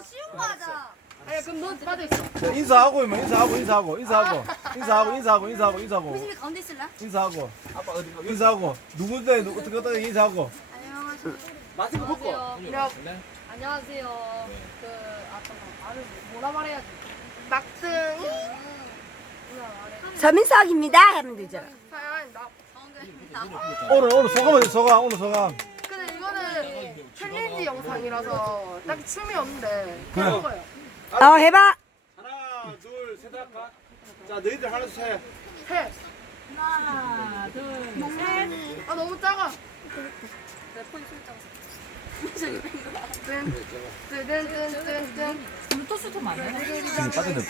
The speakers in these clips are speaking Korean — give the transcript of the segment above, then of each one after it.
쉬운 거 하자. 그럼 너 빠져 있어. 인사하고 인사하고 무심히 가운데 있을래? 인사하고 인사하고 누군데 어떻게 인사하고 안녕하세요. 마스크 벗고. 안녕하세요. 그 말을 뭐라 말해야지. 막둥이 서민석입니다 하면 되잖아. 오늘 소감 오늘 소감 근데 이거는 챌린지 영상이라서 딱 춤이 없는데 그래. 해본 거예요. 해봐. 하나 둘셋 할까 자 너희들 하나씩 해 해. 하나, 둘, 셋. 아 너무 작아. 몇번 술장. 뜬뜬뜬뜬뜬. 블루투스 좀 맞네. 지금 빠져들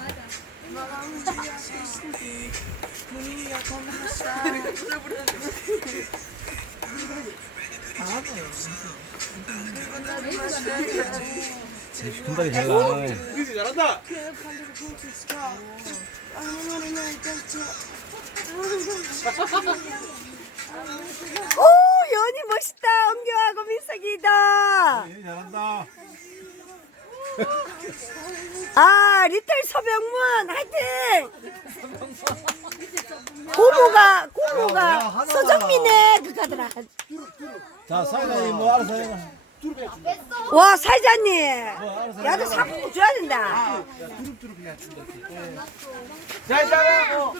금발이 잘 나네 미스 잘한다. 오 연이 멋있다. 엉겨하고 민석이다. 잘한다 아 리틀 서병문 화이팅. 고모가 서정민의 그 가더라. 자 사장님 뭐 알아서 해 와 사회자님. 야도 상품 줘야 된다. 자, 일단은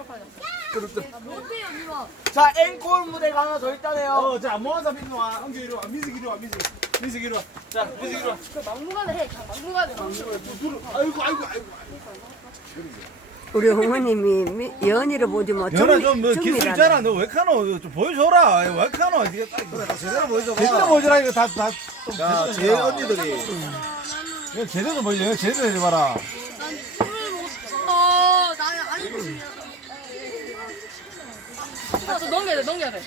자, 앵콜 무대가 하나 더 있다네요. 자 모아서 민수 와 은규 이리 와 민수 이리 와 민수 이리 와 자 민수 이리 와 막무가내 해. 막무가내. 아이고. 우리 어머님이 연이를 보지 뭐 연아 좀뭐 기술 정밀하네. 있잖아 너 왜 카노 좀 보여줘라 왜 카노 이게 딱 그래 제대로 보여줘봐 제대로 보여줘라 이거 다야 제 언니들이. 이거 제대로 보여줘 이거 제대로 해줘봐라 나는 아니고 싶냐. 저 넘겨야 돼.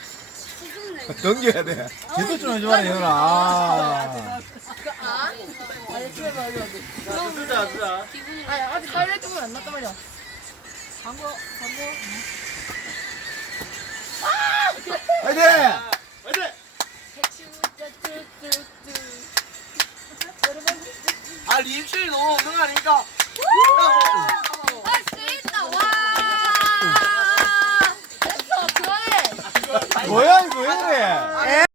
넘겨야 돼 제대로 좀 해줘봐라 연아 주자. 아니 아직 하이라이트는 안 났단 말이야. 화이팅 화이팅! 아, 리액션이 너무 없는 거 아닙니까? 할수 있다. 와. 뭐야 이거 왜 그래